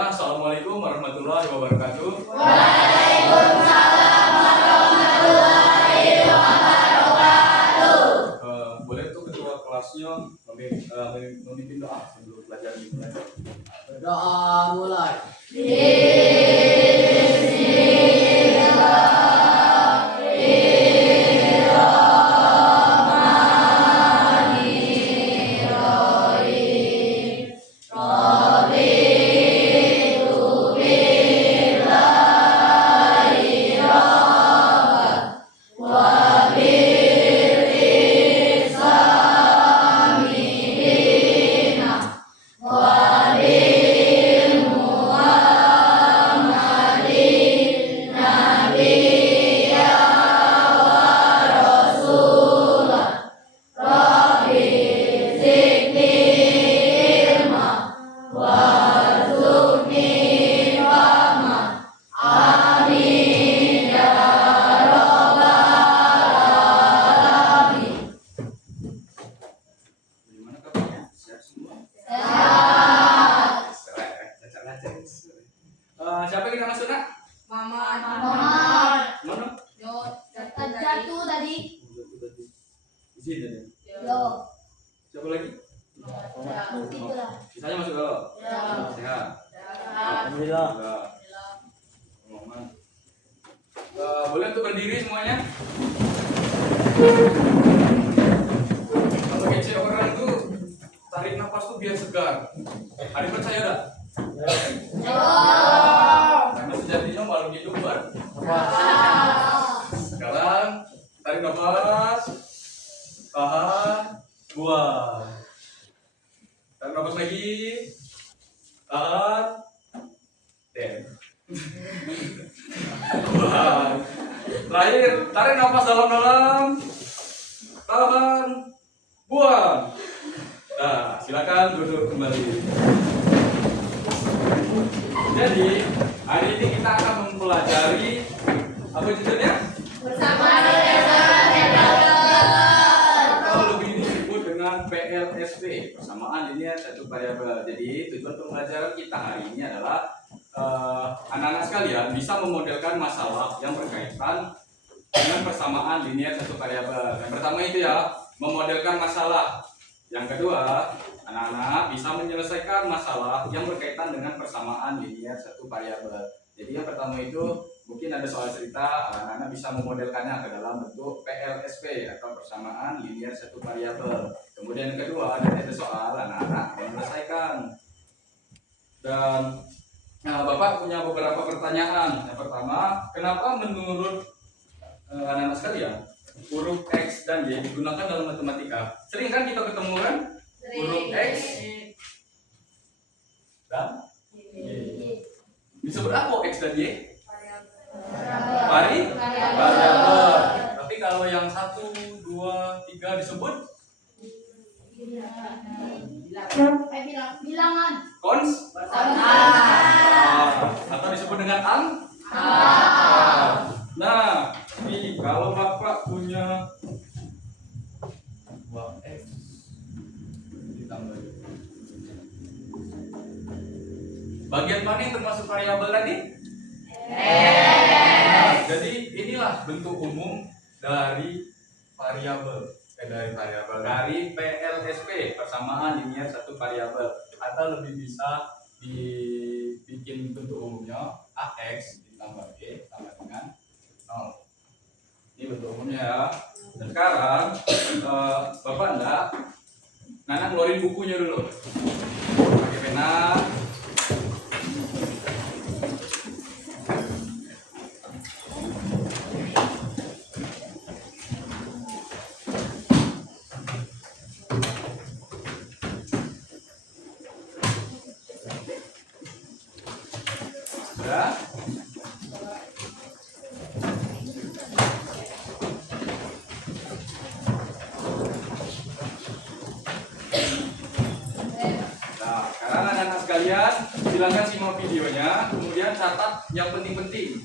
Assalamualaikum warahmatullahi wabarakatuh. Waalaikumsalam warahmatullahi wabarakatuh. Boleh tuh ketua kelasnya memimpin doa sebelum belajar dimulai. Doa mulai. Gimana kabarnya? Siap semua? Siapa yang kita masuk nak? Mana? Jatuh tadi. Di sini tadi. Yo. Siapa lagi? Itulah. Sisanya masuk kalau? Ya. Sehat. Alhamdulillah. Enggak. Aman. Boleh untuk berdiri semuanya? Kalau kece orang tuh tarik nafas tuh biar segar. Ada yang percaya tak? Karena sejatinya makhluk hidup Sekarang tarik nafas, tahan, buang. Tarik nafas lagi, tahan, buang. Terakhir, tarik nafas dalam-dalam, tahan, buang. Nah, silakan duduk kembali. Jadi, hari ini kita akan mempelajari apa judulnya? Bersama Atau lebih disebut dengan PLSP, persamaan linear satu variabel. Jadi, tujuan pembelajaran kita hari ini adalah anak-anak sekalian bisa memodelkan masalah yang berkaitan dengan persamaan linear satu variabel. Yang pertama itu ya, memodelkan masalah. Yang kedua, anak-anak bisa menyelesaikan masalah yang berkaitan dengan persamaan linear satu variabel. Jadi yang pertama itu mungkin ada soal cerita, anak-anak bisa memodelkannya ke dalam bentuk PLSP atau persamaan linear satu variabel. Kemudian yang kedua, ada soal anak-anak menyelesaikan. Dan Bapak punya beberapa pertanyaan. Yang pertama, kenapa menurut anak-anak sekalian huruf X dan Y digunakan dalam matematika? Sering kan kita ketemu kan? Huruf X dan Y. Disebut apa X dan Y? Variabel. Tapi kalau yang 1, 2, 3 disebut bilangan. cons atau disebut dengan Nah, ini kalau Bapak punya X ditambah bagian mana yang termasuk variabel tadi? Jadi inilah bentuk umum dari variabel, dari PLSP, persamaan linear satu variabel, atau lebih bisa dibikin bentuk umumnya AX ditambah B sama dengan 0. Ini bentuk umumnya ya. Dan sekarang Bapak enggak Nana ngeluarin bukunya dulu, pakai pena. Ya. Nah, sekarang anak-anak sekalian silakan simak videonya, kemudian catat yang penting-penting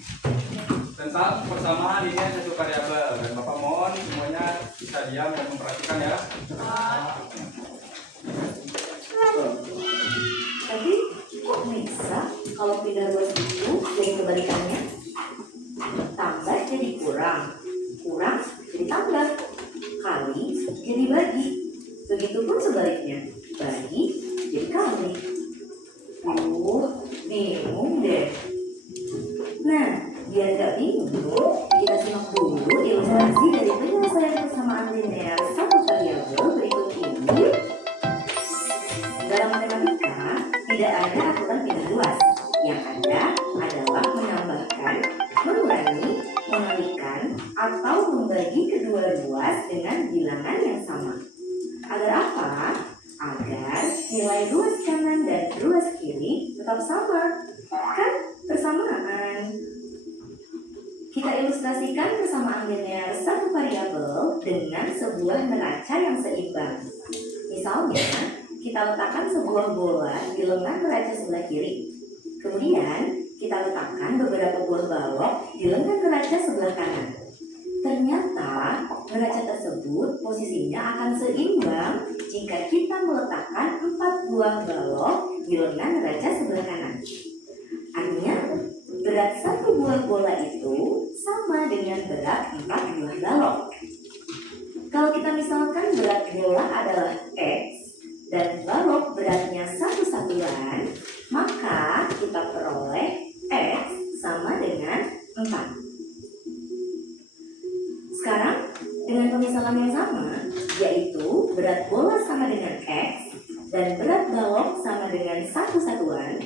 tentang persamaan linear satu variabel. Dan Bapak mohon semuanya bisa diam dan memperhatikan ya. Tadi kok bisa? Kalau pindah ruas itu jadi kebalikannya. Tambah jadi kurang. Kurang jadi tambah. Kali jadi bagi. Begitupun sebaliknya. Bagi jadi kali. Bingung deh. Nah, biar gak bingung, kita simak dulu ilustrasi dari penyelesaian persamaan linear satu variabel berikut ini. Dalam matematika, tidak ada aturan pindah ruas. Yang ada adalah menambahkan, mengurangi, mengalihkan, atau membagi kedua ruas dengan bilangan yang sama. Agar apa? Agar nilai ruas kanan dan ruas kiri tetap sama. Kan persamaan. Kita ilustrasikan persamaan linear satu variabel dengan sebuah neraca yang seimbang. Misalnya, kita letakkan sebuah bola di lengan neraca sebelah kiri. Kemudian, kita letakkan beberapa buah balok di lengan neraca sebelah kanan. Ternyata, neraca tersebut posisinya akan seimbang jika kita meletakkan 4 buah balok di lengan neraca sebelah kanan. Artinya, berat satu buah bola itu sama dengan berat 4 buah balok. Kalau kita misalkan berat bola adalah X dan balok beratnya 1 satuan, maka kita peroleh X sama dengan 4. Sekarang, dengan pemisalan yang sama, yaitu berat bola sama dengan X dan berat balok sama dengan 1 satuan,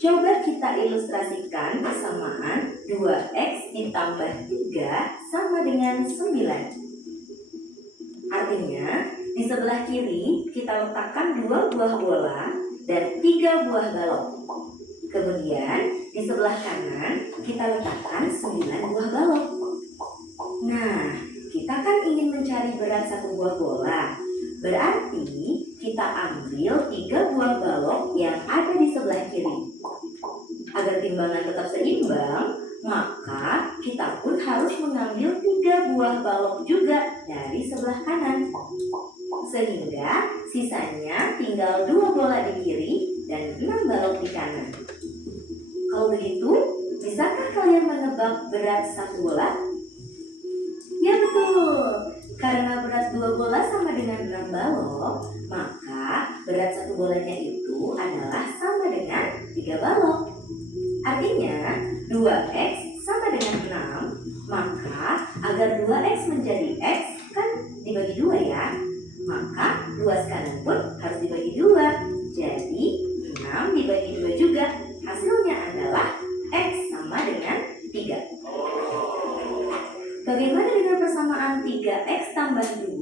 coba kita ilustrasikan persamaan 2X ditambah 3 sama dengan 9. Artinya, di sebelah kiri kita letakkan 2 buah bola dan 3 buah balok. Kemudian, di sebelah kanan kita letakkan 9 buah balok. Nah, kita kan ingin mencari berat satu buah bola. Berarti kita ambil 3 buah balok yang ada di sebelah kiri. Agar timbangan tetap seimbang, maka kita pun harus mengambil 3 buah balok juga dari sebelah kanan. Sehingga sisanya tinggal 2 bola di kiri dan 6 balok di kanan. Kalau begitu, bisakah kalian menebak berat satu bola? Ya betul, karena berat 2 bola sama dengan 6 balok, maka berat satu bolanya itu adalah sama dengan 3 balok. Artinya 2X sama dengan 6, maka agar 2X menjadi X kan dibagi 2 ya. Maka ruas kanan pun harus dibagi 2. Jadi 6 dibagi 2 juga, hasilnya adalah X sama dengan 3. Bagaimana dengan persamaan 3X tambah 2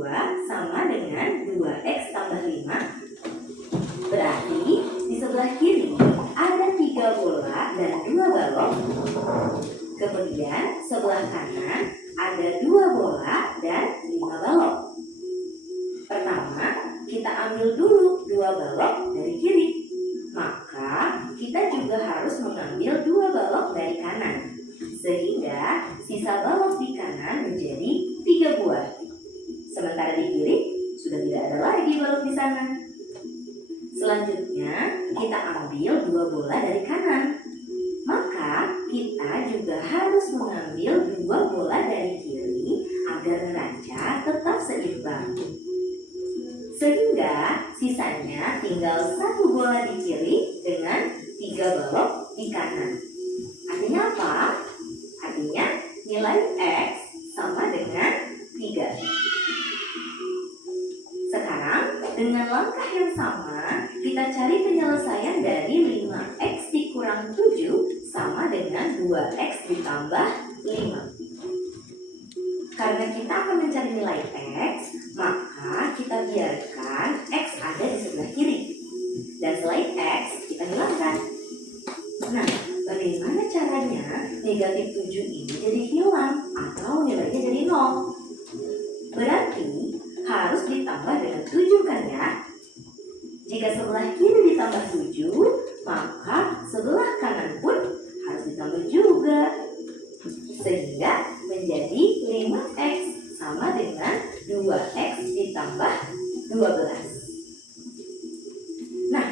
sama dengan 2X tambah 5? Berarti di sebelah kiri ada 3 bola dan 2 balok. Kemudian sebelah kanan ada 2 bola dan 5 balok. Pertama, kita ambil dulu 2 balok dari kiri. Maka kita juga harus mengambil 2 balok dari kanan. Sehingga sisa balok di kanan menjadi 3 buah. Sementara di kiri sudah tidak ada lagi balok di sana. Selanjutnya kita ambil 2 bola dari kanan. Maka kita juga harus mengambil 2 bola dari kiri agar neraca tetap seimbang. Sehingga sisanya tinggal 1 bola di kiri dengan 3 balok di kanan. Artinya apa? Artinya nilai X sama dengan 3. Sekarang dengan langkah yang sama kita cari penyelesaian dari 5X dikurang 7 sama dengan 2X ditambah 5. Karena kita akan mencari nilai X, maka kita biarkan X ada di sebelah kiri. Dan selain X kita hilangkan. Nah, bagaimana caranya negatif 7 ini jadi hilang atau nilainya jadi 0? Berarti harus ditambah dengan 7 kan ya? Jika sebelah kiri ditambah 7, maka sebelah kanan pun harus ditambah juga. Sehingga menjadi 5X sama dengan 2X ditambah 12. Nah,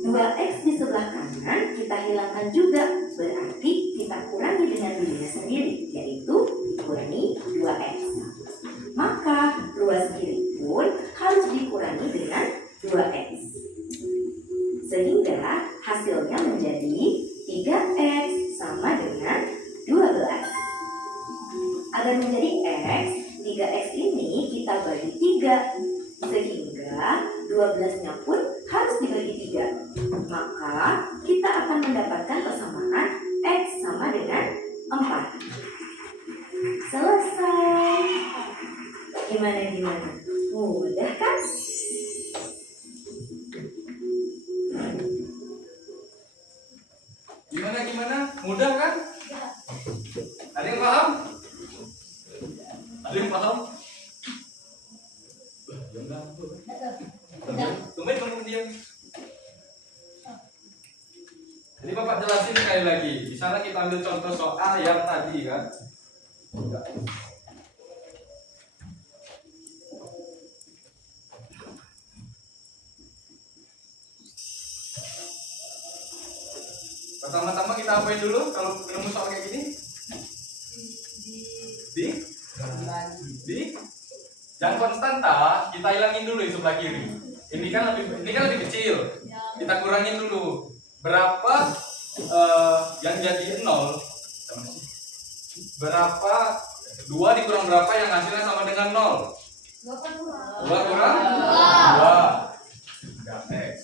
2X di sebelah kanan kita hilangkan mengurangkan juga, berarti kita kurangi dengan dirinya sendiri, yaitu dikurangi 2x. Maka ruas kiri pun harus dikurangi dengan 2x. Sehingga hasilnya menjadi 3x sama dengan 12. Agar menjadi x, 3x ini kita bagi 3. Sehingga 12-nya pun harus dibagi 3. Maka kita akan mendapatkan persamaan x sama dengan 4. Selesai. Gimana? Mudah kan? Gimana? Mudah kan? Ada yang paham? Ada yang paham? Tunggu diam. Jadi Bapak jelasin sekali lagi. Misalnya kita ambil contoh soal yang tadi kan. Pertama-tama kita apain dulu kalau ketemu soal kayak gini? Yang konstanta kita hilangin dulu di sebelah kiri. Ini kan lebih kecil. Kita kurangin dulu. Berapa yang jadi 0? Berapa 2 dikurang berapa yang hasilnya sama dengan 0? 2 kurang 2. 3x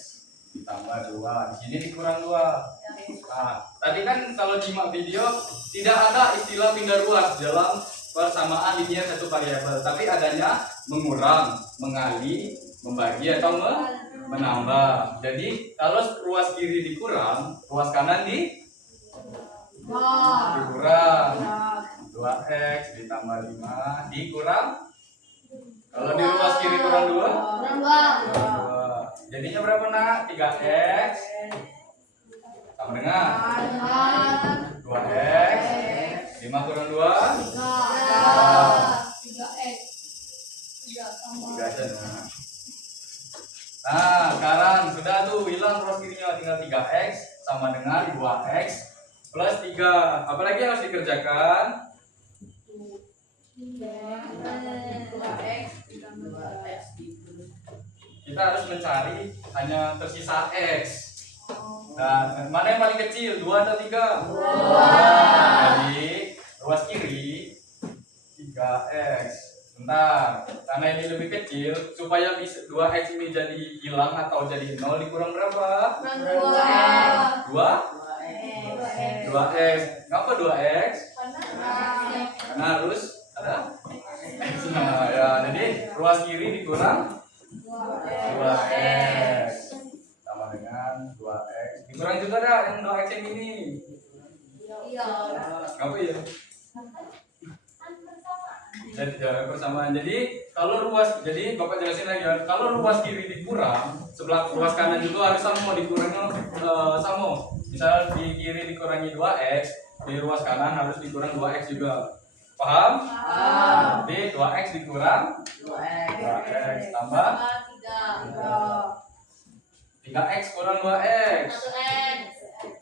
ditambah 2. Di sini dikurang 2. Nah, tadi kan kalau simak video tidak ada istilah pindah ruas dalam persamaan linear satu variabel, tapi adanya mengurang, mengali, membagi atau menambah. Jadi kalau ruas kiri dikurang, ruas kanan dikurang. 2x ditambah 5 dikurang. Kalau di ruas kiri kurang 2. Jadinya berapa nak? 3x sama dengan 2x. 5 kurang 2 3 aja. Nah sekarang sudah tuh hilang ruas kirinya, tinggal 3x sama dengan 2x plus 3. Apalagi yang harus dikerjakan? Kita harus mencari hanya tersisa x. Nah, mana yang paling kecil? 2 atau 3? 2. Jadi ruas kiri 3x. Bentar, karena ini lebih kecil, supaya 2x ini jadi hilang atau jadi 0 dikurang berapa? 2? 2x. Kenapa 2x? Karena harus ada x. Nah, ya, jadi ruas kiri dikurang 2x sama dengan 2x. Dikurang juga dah yang 2x yang ini. Apa ya? Jadi persamaan. Jadi kalau ruas, jadi Bapak jelasin lagi ya. Kalau ruas kiri dikurang, sebelah ruas kanan juga harus sama dikurangi sama. Misal di kiri dikurangi 2x, di ruas kanan harus dikurang 2x juga. Paham? Jadi 2x dikurang 2x tambah 3x kurang 2x.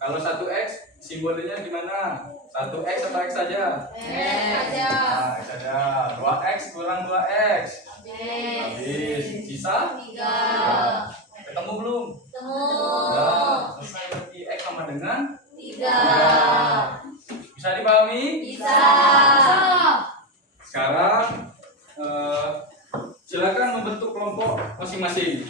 Kalau 1x simbolnya gimana? 1x atau x saja? Nah, x saja. 2x kurang 2x. Habis. Sisa? 3. Ketemu belum? Sudah. Selesai berarti x sama dengan 3. Bisa dipahami? Bisa. Sekarang silakan membentuk kelompok masing-masing.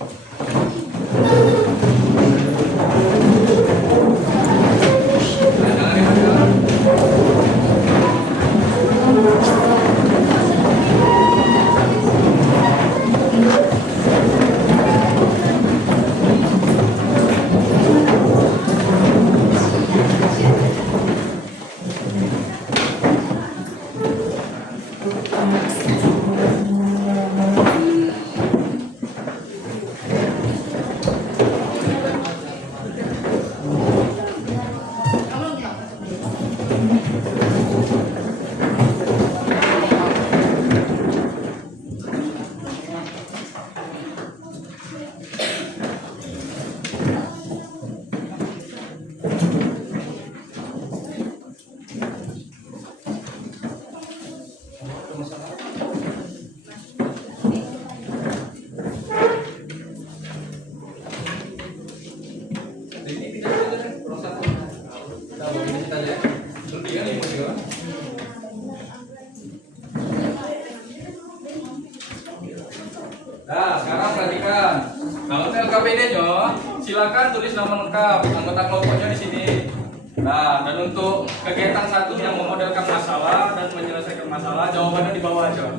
tulis nama lengkap anggota kelompoknya di sini. Nah, dan untuk kegiatan satu yang memodelkan masalah dan menyelesaikan masalah, jawabannya di bawah aja.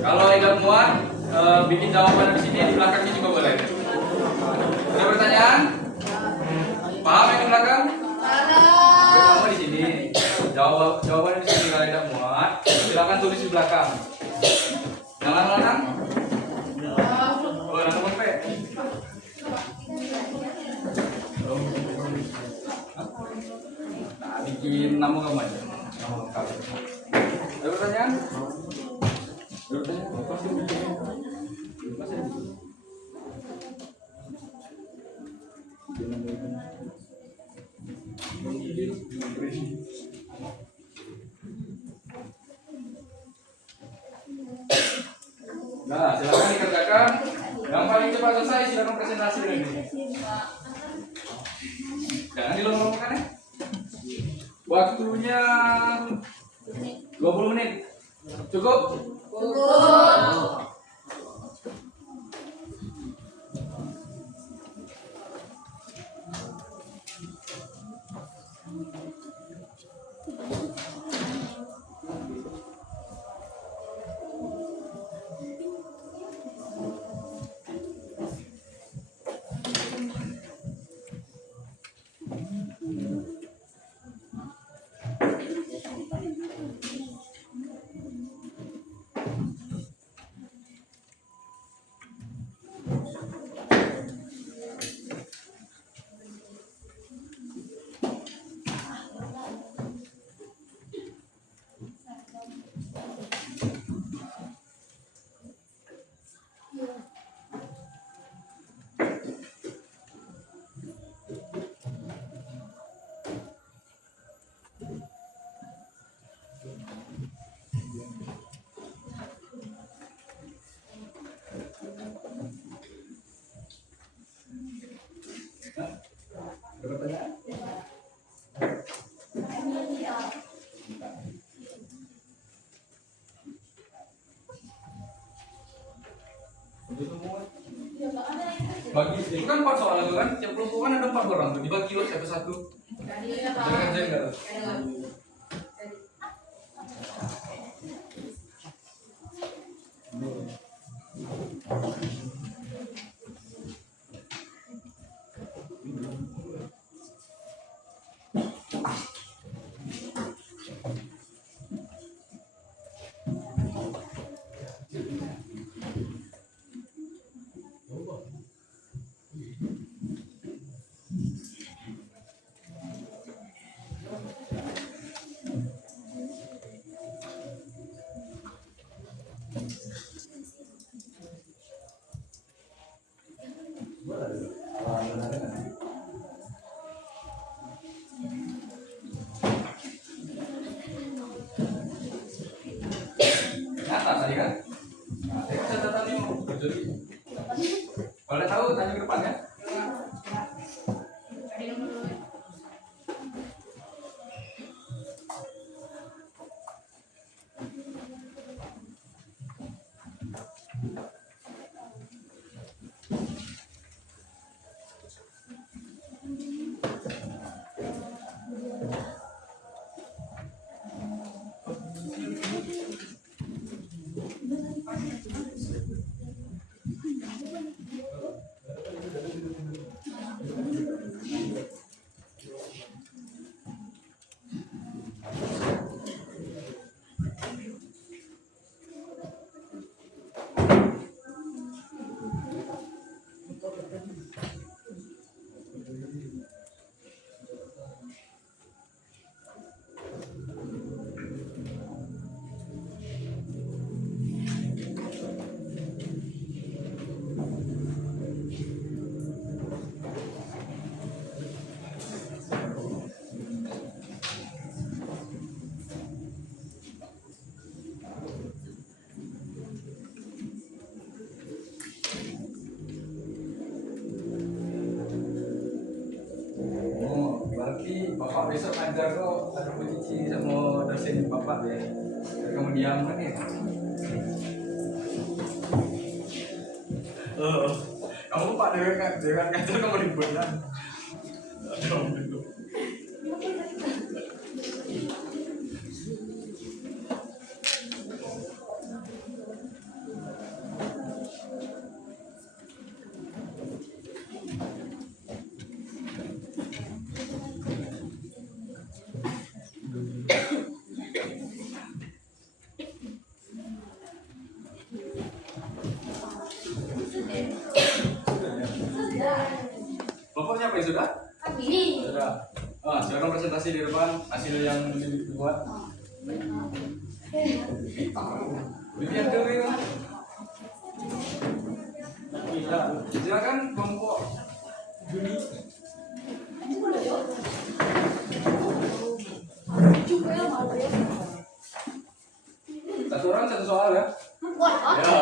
Kalau tidak muat, bikin jawabannya di sini, di belakangnya juga boleh. Ada pertanyaan? Paham yang di belakang? Pertama di sini, jawabannya di sini. Kalau tidak muat, silakan tulis di belakang. Jangan ulang. Oh, nomor P. Nah, bikin nama kamu aja. Nama lengkap. Ada pertanyaan? Ada pertanyaan? Pasti bikin. Pasti. Nah, silakan dikerjakan. Yang paling cepat selesai silakan presentasi ini. Jangan dilomba-lombakan ya. Waktunya 20 menit. Cukup? Cukup. Ada pertanyaan? Bagi itu kan 4 soal itu kan, tiap kelompok kan ada 4 orang tuh, dibagi satu-satu. Jangan enggak. Nyata tadi kan? Nah, saya catatan ini jadi boleh tahu tanya ke depan ya? Berarti bapak besok ngajar kok ada cici sama dosen bapak ya. Kamu diam kan ya? Kamu pak dewan ngajar kamu ribut kan? Bapak siapa yang sudah? Kami. Sudah. Silakan presentasi di depan hasil yang dibuat. Bikin dulu. Silakan kelompok Juni. Satu orang satu soal ya. Ya.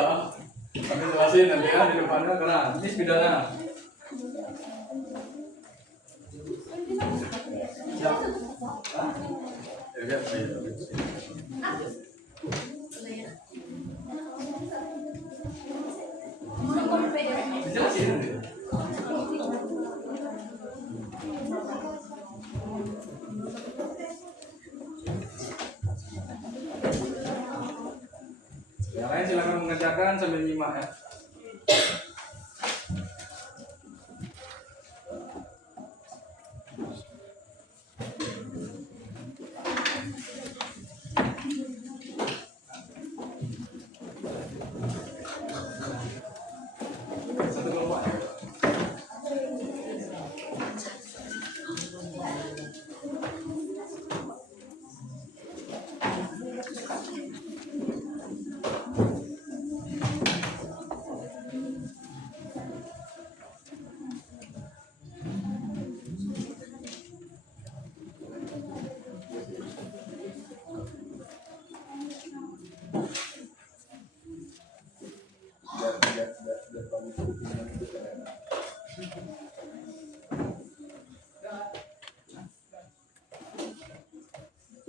Kami jelasin nanti ya di depannya karena ini sepedanya. Ya. Ya, dijelasin nanti. Yang lain silakan mengerjakan sambil nyimak ya. Satu kelompok ya.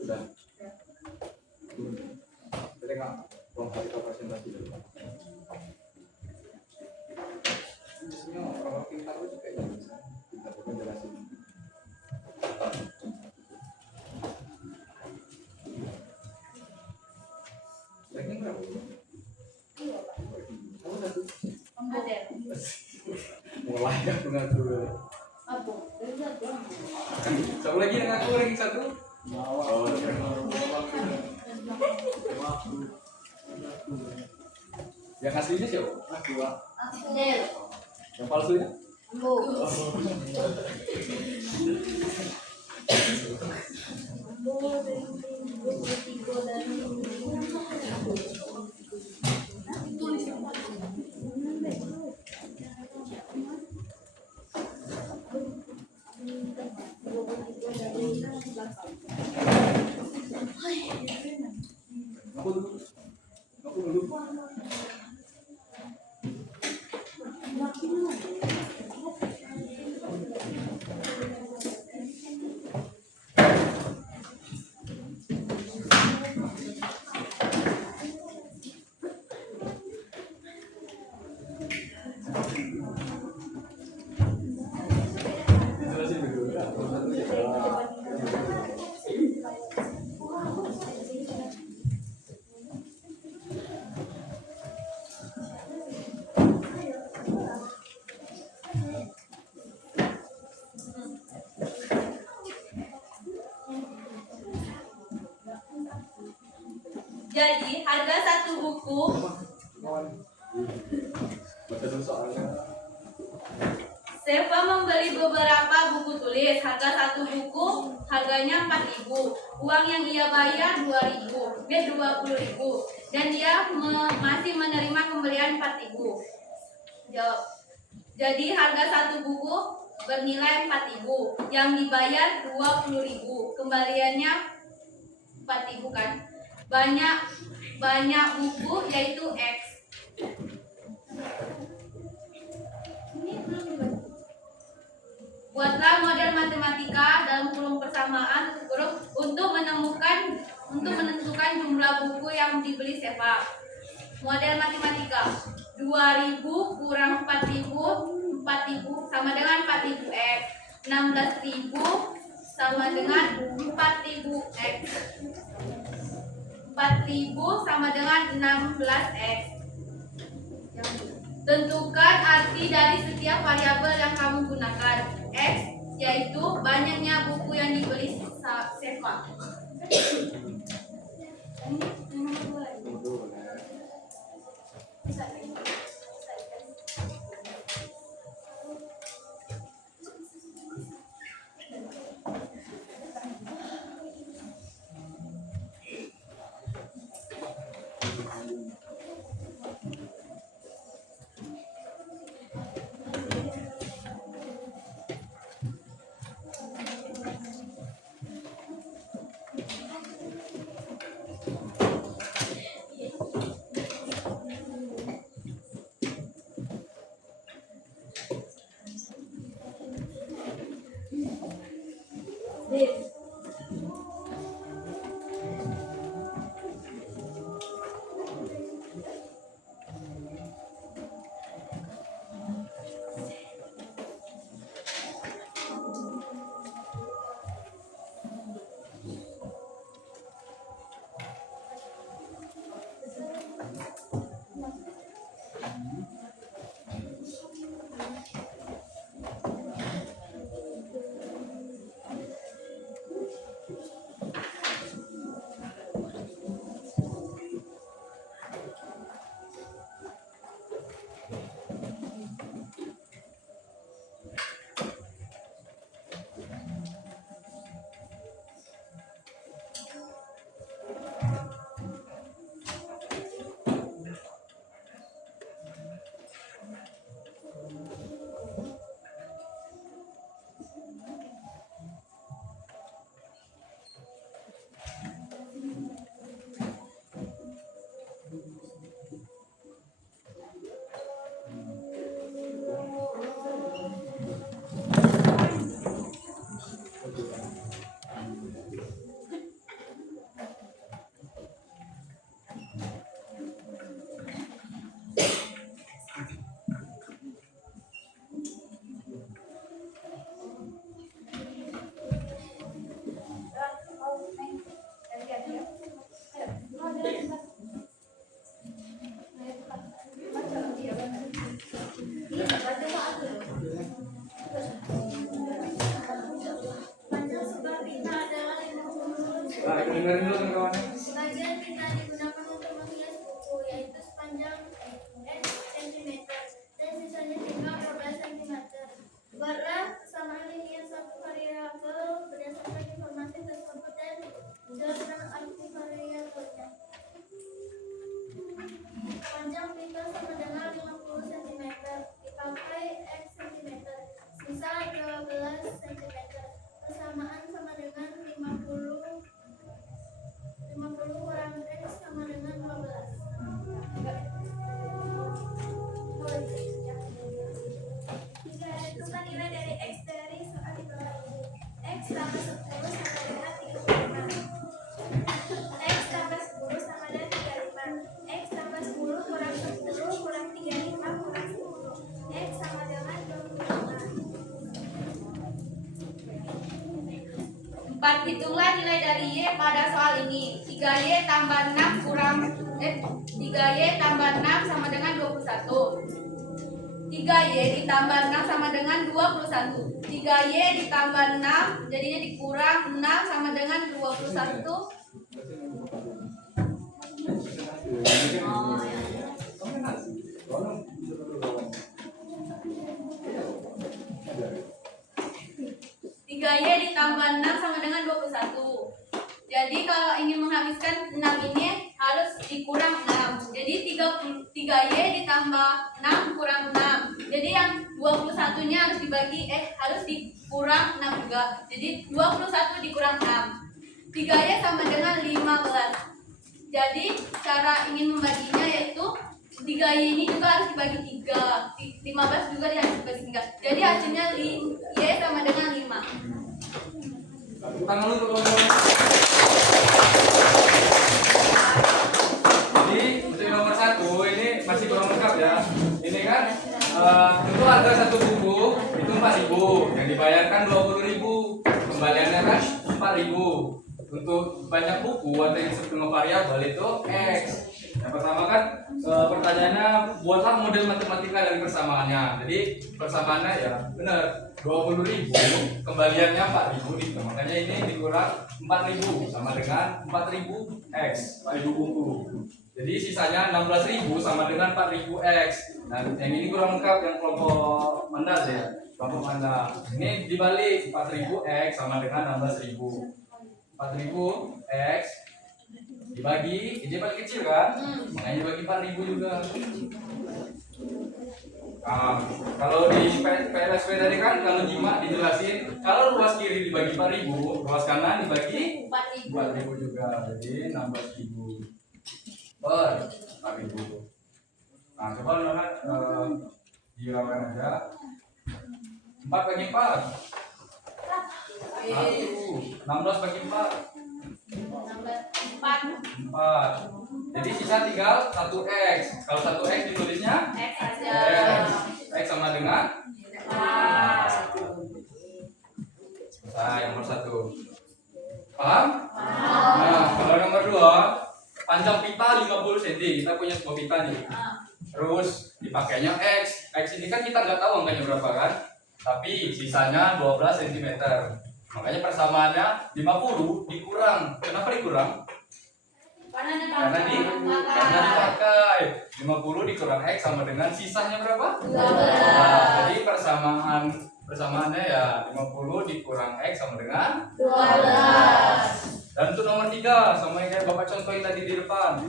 Sudah. Jadi nggak kelompok kita presentasi dulu. Biasanya kalau kita itu kayak gini, kita bukan jelasin. Ranking berapa? Kamu satu. Mulai aku ngaku dulu. Satu lagi yang ngaku ranking satu. Oh, yang aslinya siapa? Aku. Yang palsunya? Aku dulu. Aku dulu. Dijelasin dulu ya. Jadi harga satu buku Baca dulu soalnya. Seva membeli beberapa buku tulis. Harga satu buku harganya 4.000. Uang yang ia bayar 20.000. 20.000. Dan dia masih menerima kembalian 4.000. Jawab. Jadi harga satu buku bernilai 4.000. Yang dibayar 20.000. Kembaliannya 4.000 kan? Banyak buku yaitu X. Buatlah model matematika dalam kurung persamaan untuk menentukan jumlah buku yang dibeli Seva. Model matematika 2.000 kurang 4.000 sama dengan 4.000 X. 16.000 sama dengan 4.000x. 4.000 sama dengan 16x. Tentukan arti dari setiap variabel yang kamu gunakan. X yaitu banyaknya buku yang dibeli Seva. Dengerin dulu kawan-kawan. Sebagian pita digunakan untuk menghias buku, yaitu sepanjang S cm dan sisanya tinggal 12 cm. Buatlah kesamaan linier satu variabel berdasarkan informasi tersebut dan jelaskan arti variabelnya. Panjang pita sama dengan 50 cm, dipakai X cm, sisa 12 cm. Kesamaan sama dengan 50 kurang X sama dengan 12. Jika tentukan nilai dari X dari soal di bawah ini. X tambah 10 sama dengan 35. X tambah 10 sama dengan 35. X tambah 10 kurang 10 kurang 35 kurang 10. X sama dengan 25. 4. Hitunglah nilai dari Y pada soal ini. 3Y tambah 6 3Y tambah 6 sama dengan 21. 3Y ditambah 6 sama dengan 21. 3Y ditambah 6 jadinya dikurang 6 sama dengan 21. Y ditambah 6 sama dengan 21. Jadi kalau ingin menghabiskan 6 ini harus dikurang 6. Jadi 3Y ditambah 6 kurang 6. Jadi yang 21 nya harus harus dikurang 6 juga. Jadi 21 dikurang 6. 3Y sama dengan 15. Jadi cara ingin membaginya yaitu 3Y ini juga harus dibagi 3. 15 juga harus dibagi 3. Jadi hasilnya Y sama dengan 5. Tangan lu kawan-kawan. Jadi untuk nomor 1 ini masih kurang lengkap ya. Ini kan tentu harga satu buku itu 4.000 yang dibayarkan kan 20.000, kembaliannya kan 4.000. Untuk banyak buku atau yang setengah variabel itu X. Yang pertama kan pertanyaannya buatlah model matematika dari persamaannya. Jadi persamaannya ya benar 20.000, kembaliannya 4.000 gitu. Makanya ini dikurang 4.000 sama dengan 4.000 X, 4.000 buku. Jadi sisanya 16.000 sama dengan 4.000 X. Nah yang ini kurang lengkap yang kelompok mandas ya. Kelompok mandas. Ini dibalik 4.000 X sama dengan 16.000. 4.000 X dibagi, ini paling kecil kan? Makanya dibagi 4.000 juga. Nah, kalau di PLSP tadi kan kalau nyimak dijelasin, kalau ruas kiri dibagi 4.000, ruas kanan dibagi 4.000 juga. Jadi 16.000 per 4.000. Nah, coba lihat dilakukan aja. 4 bagi 4. 16 bagi 4. 4. Jadi sisa tinggal 1x. Kalau 1x ditulisnya X saja. X sama dengan nah, yang nomor 1. Paham? Nah, kalau nomor 2, panjang pita 50 cm. Kita punya sebuah pita nih. Terus dipakainya X. X ini kan kita nggak tahu angkanya berapa kan? Tapi sisanya 12 cm. Makanya persamaannya 50 dikurang. Kenapa dikurang? Karena dipakai 50 dikurang X sama dengan sisanya berapa? 12. Nah, jadi persamaannya ya 50 dikurang X sama dengan 12. Dan untuk nomor 3 sama yang kayak Bapak contohin tadi di depan.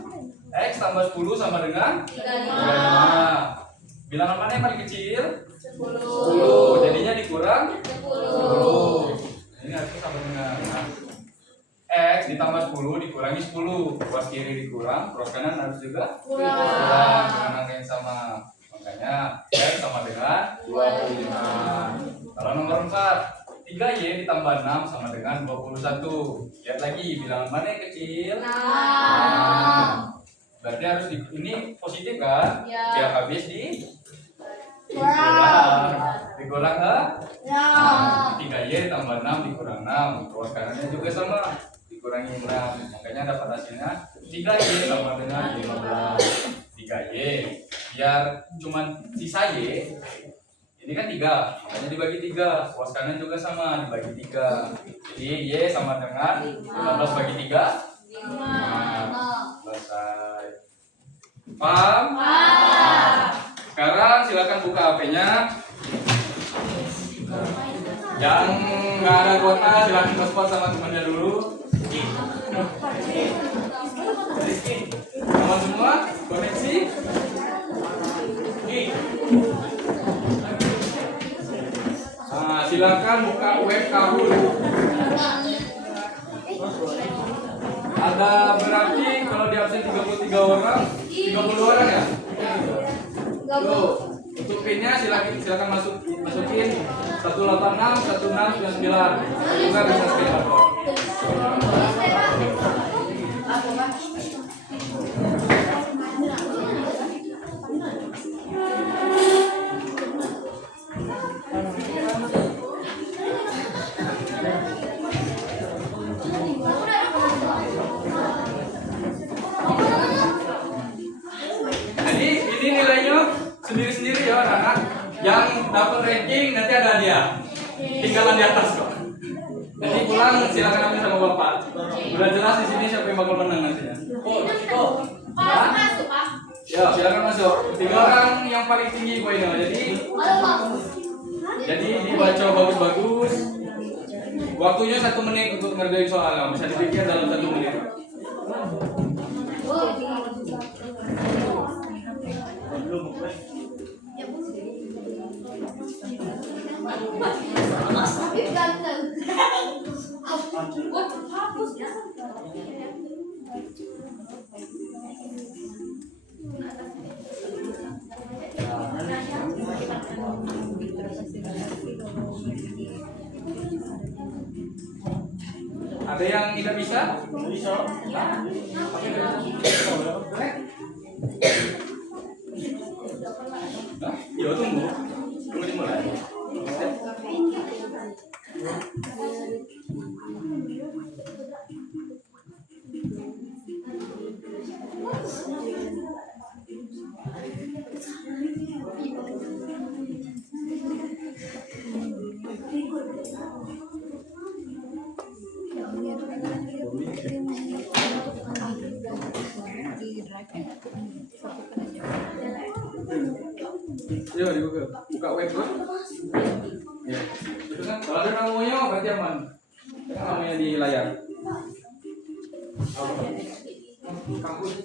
X tambah 10 sama dengan 35. Bilangan mana yang paling kecil? 10. Jadinya dikurang 10. Ini harusnya sama dengan X ditambah 10 dikurangi 10. Ruas kiri dikurang, ruas kanan harus juga kurang dengan angka yang sama. Makanya X sama dengan 25. Kalau nomor 4, 3Y ditambah 6 sama dengan 21. Lihat lagi bilangan mana yang kecil? 6. Berarti harus ini positif kan? Ya. Biar habis dikurang ke 3Y tambah 6 dikurang 6. Ruas kanannya juga sama, dikurangi 6. Makanya dapat hasilnya 3Y sama dengan 15. 3Y biar cuman sisa Y. Ini kan 3, makanya dibagi 3. Ruas kanan juga sama, dibagi 3. Jadi Y sama dengan 15 bagi 3 selesai. Paham? Sekarang silakan buka HP-nya. Yang nggak ada kuota silakan hotspot sama temannya dulu. Sama semua koneksi. Nah, silakan buka web Kahoot. Ada berarti kalau di absen 33 orang, 30 orang ya? Tuh, untuk pinnya silakan masukin 186 1699. Juga bisa scan barcode. Jadi ini nilainya sendiri-sendiri ya anak-anak. Yang dapat ranking nanti ada hadiah. Tinggalan di atas kok. Jadi pulang silakan ambil sama bapak. Udah jelas di sini siapa yang bakal menang nantinya. Masuk, Pak. Ya silakan masuk. 3 orang yang paling tinggi poinnya. Jadi dibaca bagus-bagus. Waktunya 1 menit untuk ngerjain soal. Bisa dipikir dalam 1 menit. Ada yang tidak bisa? Nah, ya tunggu dimulai. Yuk dibuka, buka web dulu. Ya. Itu kan kalau ada namanya berarti aman. Namanya di layar. Apa? Kampus.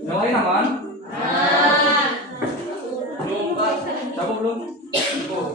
Yang lain aman? Belum, Pak. Siapa belum? Oh.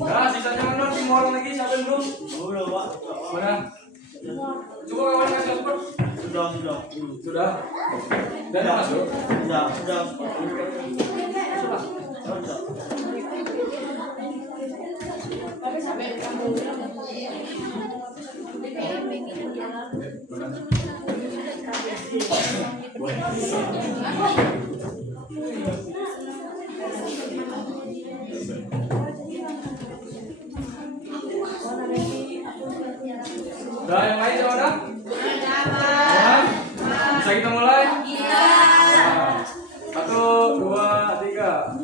Nah, sisanya mana? Tim orang lagi siapa yang belum? Udah, Pak. Mana? Coba kawan kasih support. Sudah. Sudah. Dan masuk. Sudah. Udah, yang lain coba dah. Aman? Bisa kita mulai? Iya. 1, 2, 3.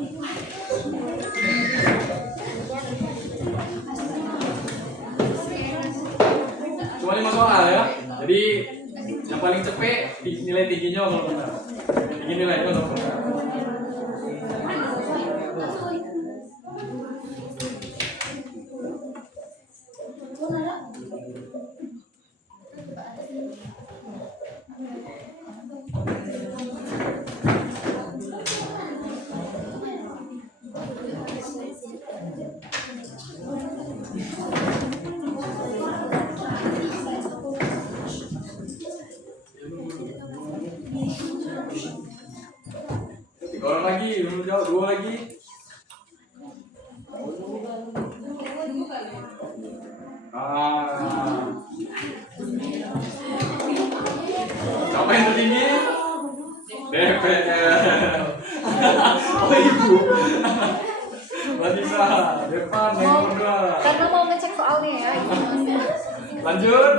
Cuma 5 soal ya. Jadi yang paling cepet nilai tingginya kalau benar. Tinggi nilainya kalau benar. Siapa yang tertinggi? DPL. Oh ibu. Lanisa, Depan nomor 2. Karena mau ngecek soalnya ya. Lanjut.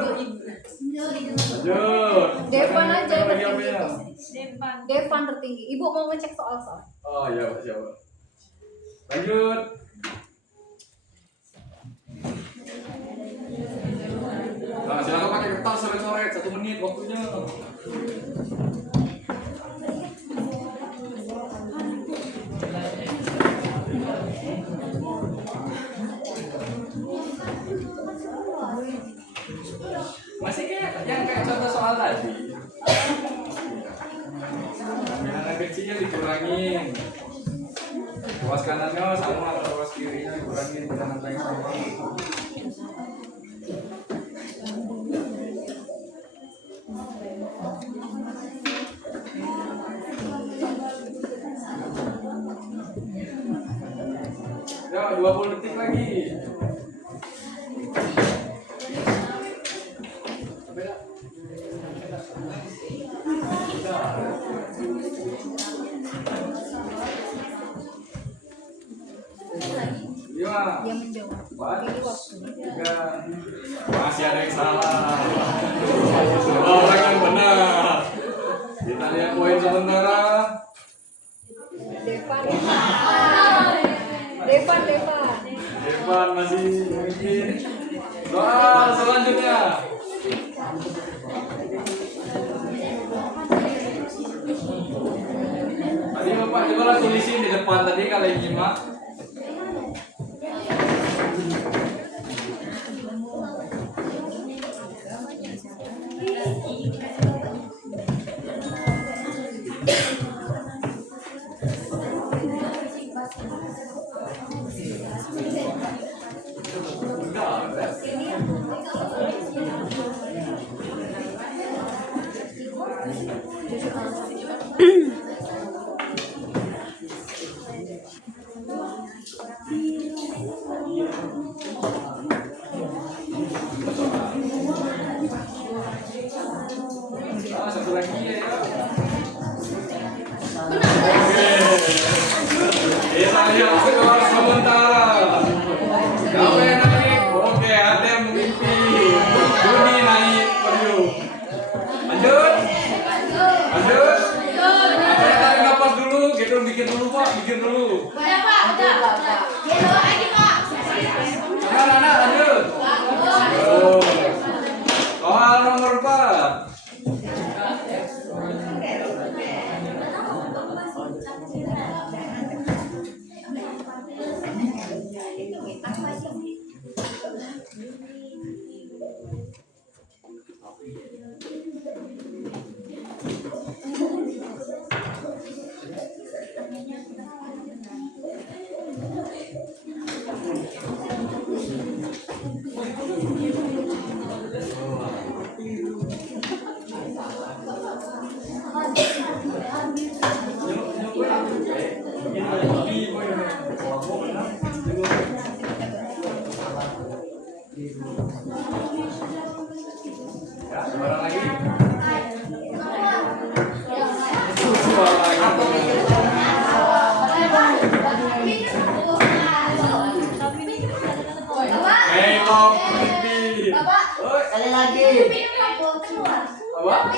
Devan aja yang Lagi tertinggi. apanya? Devan tertinggi. Ibu mau ngecek soal. Oh iya, siapa? Lanjut. Nah, silakan pakai kertas sore-sore 1 menit waktunya. Masih kayak contoh soal tadi. Bilangan kecilnya dikurangin. Ruas kanannya sama atau ruas kirinya dikurangin bilangan yang sama. Ya, 20 detik lagi. Lima, Dia menjawab. 4, 3, masih ada yang salah. Oh, orang yang benar. Kita lihat poin sementara. Devan masih mungkin. Soal selanjutnya. Tadi Bapak coba tulisin di depan tadi kalian nyimak. Satu lagi ya. Kita lihat skor sementara. Siapa yang naik? Oke, ada yang memimpin. Juni naik podium. Lanjut. Ada yang tarik nafas dulu. Gitu bikin dulu Pak, bikin dulu. Udah Pak, udah. Gitu lagi Pak. Anak-anak lanjut. Oh. Soal nomor 4. Ya, sebarang lagi. Sebarang lagi. Melok pipi. Oi, Sekali lagi. apa?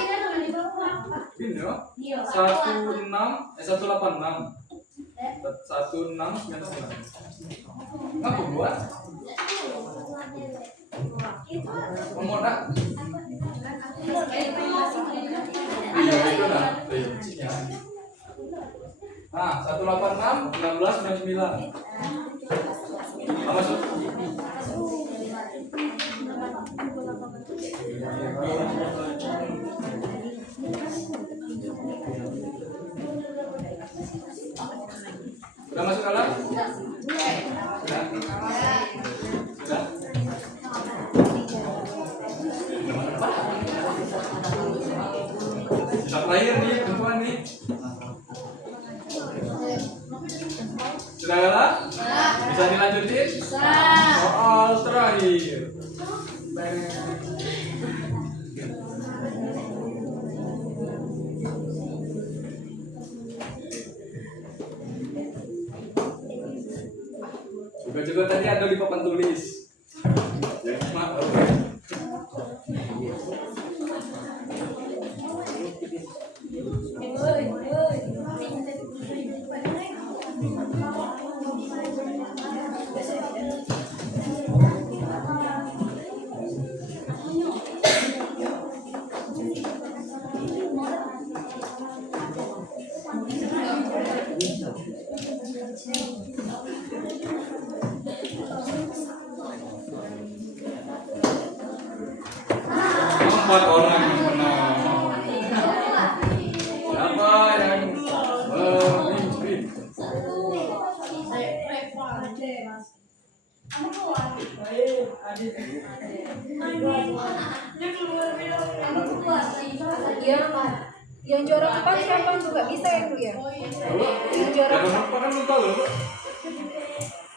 Ini ya. 186. 1699. Ngapa buat? Pemodak. Iya itu nah, kuncinya. Nah, 186 1699. Apa masuk? Sudah masuk alat? Sudah. Sudah. Sudah terakhir nih, perempuan nih. Sudah kalah? Bisa Bisa dilanjutin? Bisa. Soal terakhir. Juga tadi ada di papan tulis. Jadi maaf. Empat orang yang menang. Siapa yang memimpin? Yang juara 4 siapa juga bisa ya Bu ya? Yang juara Yang nomor 4 kan belum tahu.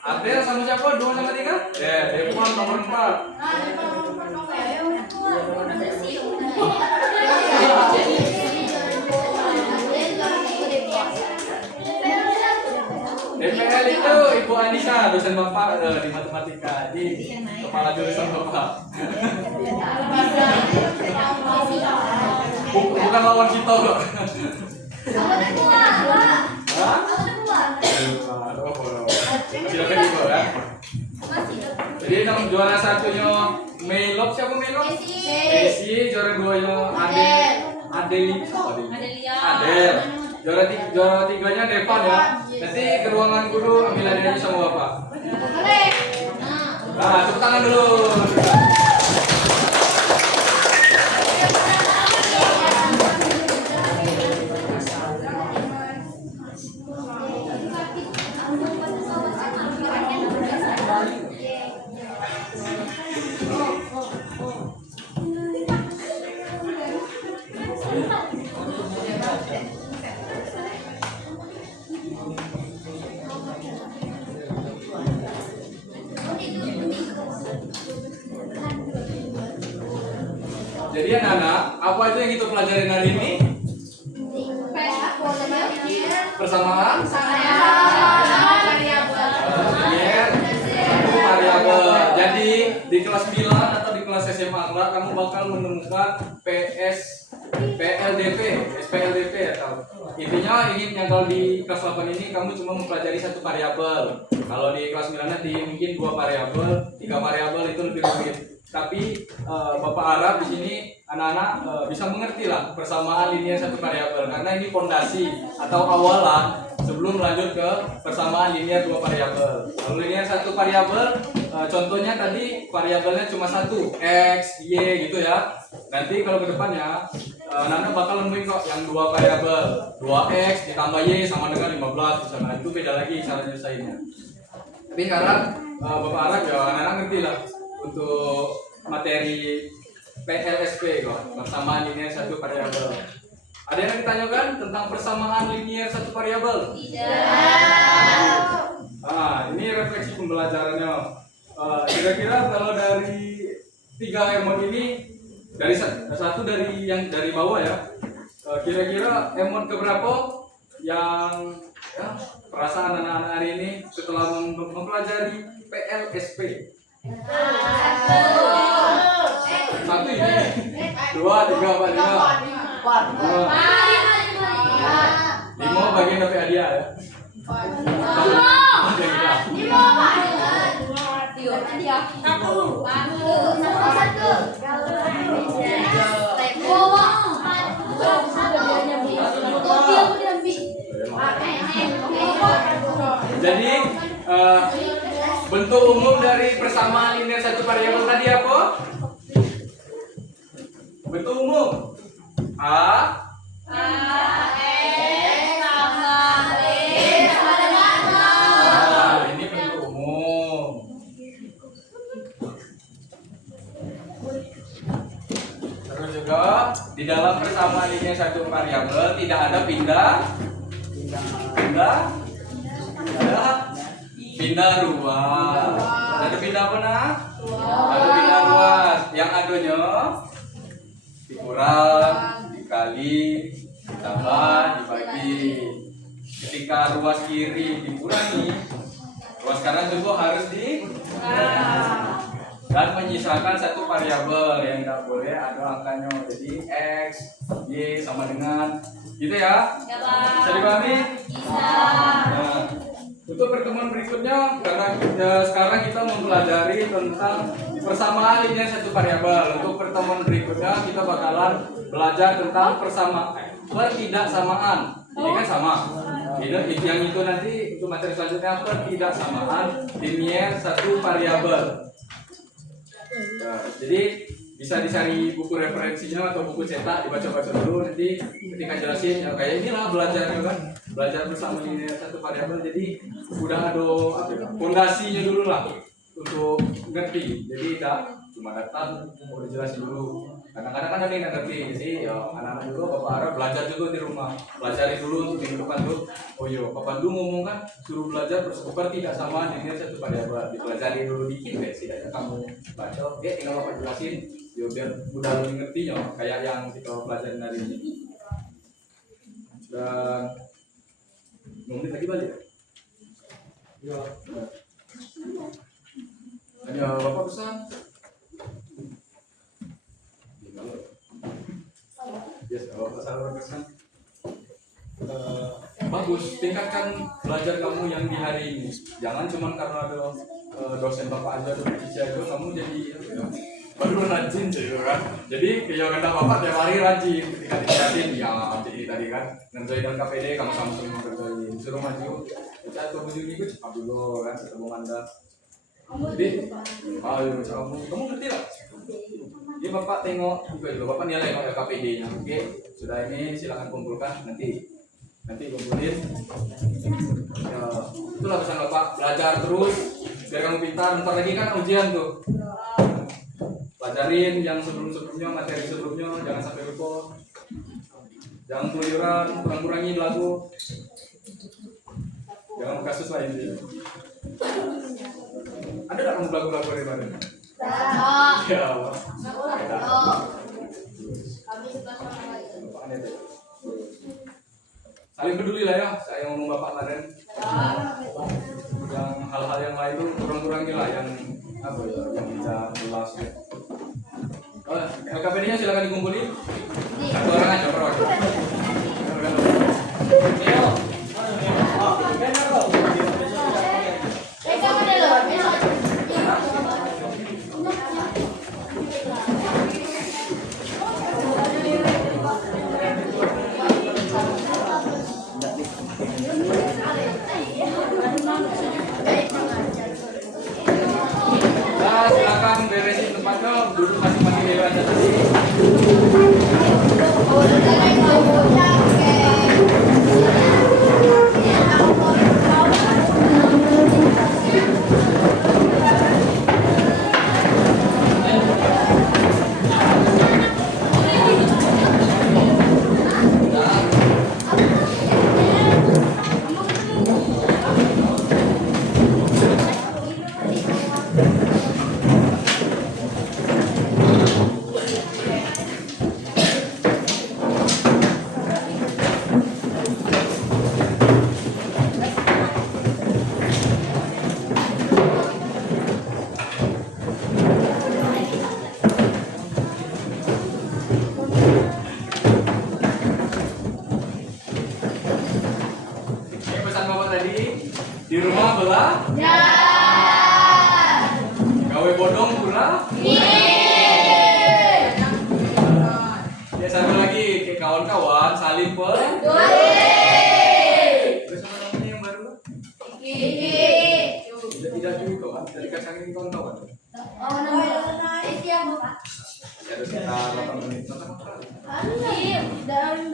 Adel sama siapa? 2 sama 3? Ya, Devon nomor 4. DPL itu Ibu Anissa, dosen Bapak di matematika, di kepala jurusan Bapak. Bukan lawan kita loh. Hah? Tidak kayak gitu ya. Jadi yang juara satunya Melop, siapa Melop? Desi. Juara 2-nya Adel. Adel. Juara 3-nya Devan ya. Nanti ke ruangan guru ambil hadiahnya sama Bapak. Nah, tepuk tangan dulu. Jadi anak-anak, apa aja yang kita pelajarin hari ini? Persamaan? Variabel. Jadi di kelas 9 atau di kelas SMA kelak kamu bakal menemukan PLDP, SPLDP atau intinya ingin yang kalau di kelas 8 ini kamu cuma mempelajari satu variabel. Kalau di kelas 9 nanti mungkin 2 variabel, 3 variabel itu lebih rumit. Tapi Bapak harap di sini anak-anak bisa mengerti lah persamaan linear satu variabel karena ini fondasi atau awalan sebelum lanjut ke persamaan linear 2 variabel. Kalau linear satu variabel contohnya tadi variabelnya cuma satu x, y gitu ya. Nanti kalau ke depannya anak-anak bakal nemuin kok yang 2 variabel 2x ditambah y sama dengan 15 misalnya. Itu beda lagi cara nyelesainnya. Tapi sekarang Bapak harap ya anak-anak ngerti lah untuk materi PLSP kok, persamaan linear satu variabel. Ada yang ditanyakan tentang persamaan linear satu variabel? Tidak. Ini refleksi pembelajarannya. Kira-kira kalau dari 3 emot ini dari satu dari yang dari bawah ya, kira-kira emot keberapa yang ya, perasaan anak-anak hari ini setelah mempelajari PLSP? Satu ini, 2, 3, 4, 5. 5 bagian dapat hadiah ya. 5. Jadi bentuk umum dari persamaan linear satu variabel tadi apa? Bentuk umum A ini bentuk umum. Terus juga di dalam persamaan linear satu variabel tidak ada pindah, ada B. Pindah ruas. Ada pindah apa nak? Ada pindah ruas. Yang adanya dikurang, dikali, ditambah, dibagi. Ketika ruas kiri dikurangi, ruas kanan juga harus dan menyisakan satu variabel yang tidak boleh ada angkanya. Jadi x, y sama dengan gitu ya. Bisa dipahami? Nah, untuk pertemuan berikutnya, karena sekarang kita mempelajari tentang persamaan linear satu variabel. Untuk pertemuan berikutnya kita bakalan belajar tentang pertidaksamaan. Ini kan sama. Yang itu nanti untuk materi selanjutnya pertidaksamaan linear satu variabel. Nah, jadi bisa dicari buku referensinya atau buku cetak, dibaca-baca dulu, nanti ketika jelasin ya kayak inilah belajarnya kan, belajar bersama ini satu variabel. Jadi udah ada fondasinya dulu lah untuk ngerti. Jadi tidak cuma datang udah jelasin dulu. Kadang-kadang kan ada yang nggak ngerti, jadi ya anak-anak juga bapak Ara belajar juga di rumah, pelajari dulu untuk minggu depan tuh. Oh iya, Bapak dulu ngomong kan suruh belajar seperti tidak sama ini satu variabel, dipelajari dulu dikit deh, setidaknya kamu baca, tinggal Bapak jelasin, ya biar mudah lebih ngerti ya, kayak yang kita pelajarin hari ini. Dan ngomongin lagi balik ya? Ya. Hanya Bapak pesan. Yes, Bapak pesan. Bagus, tingkatkan belajar kamu yang di hari ini. Jangan cuma karena ada dosen Bapak aja atau teacher itu kamu jadi baru rajin gitu kan. Jadi kegiatan Bapak tiap hari rajin. Ketika dikasih ya jadi tadi kan ngerjain dan KPD kamu sama-sama ngerjain. Suruh maju, kita atau tujuh minggu cepat dulu kan ketemu Anda. Jadi, ayo kamu ngerti lah. Jadi Bapak tengok juga dulu, Bapak nilai KPD-nya. Oke, sudah ini silakan kumpulkan nanti kumpulin. Ya, itulah pesan Bapak, belajar terus biar kamu pintar. Bentar lagi kan ujian tuh. Pelajarin yang sebelum-sebelumnya, materi sebelumnya, jangan sampai lupa. Jangan keluyuran, kurang-kurangin lagu. Jangan kasus lain sih. Ada nggak kamu lagu-lagu dari mana? Ya Allah. Saling peduli lah ya, saya ngomong Bapak kemarin. Yang hal-hal yang lain itu kurang-kurangin lah yang apa ya, yang bisa jelas. LKPD-nya silakan dikumpulin. Satu orang aja per orang. Silakan beresin tempatnya, duduk masing-masing di aja tadi. Di rumah belah? Ya. Gawe bodong pula? Ya satu lagi ke kawan-kawan saling terus apa namanya yang baru? Tidak juga kan? Dari kasangin kawan-kawan. Oh, namanya siapa Pak? Ada sekitar 8 menit. Dalam.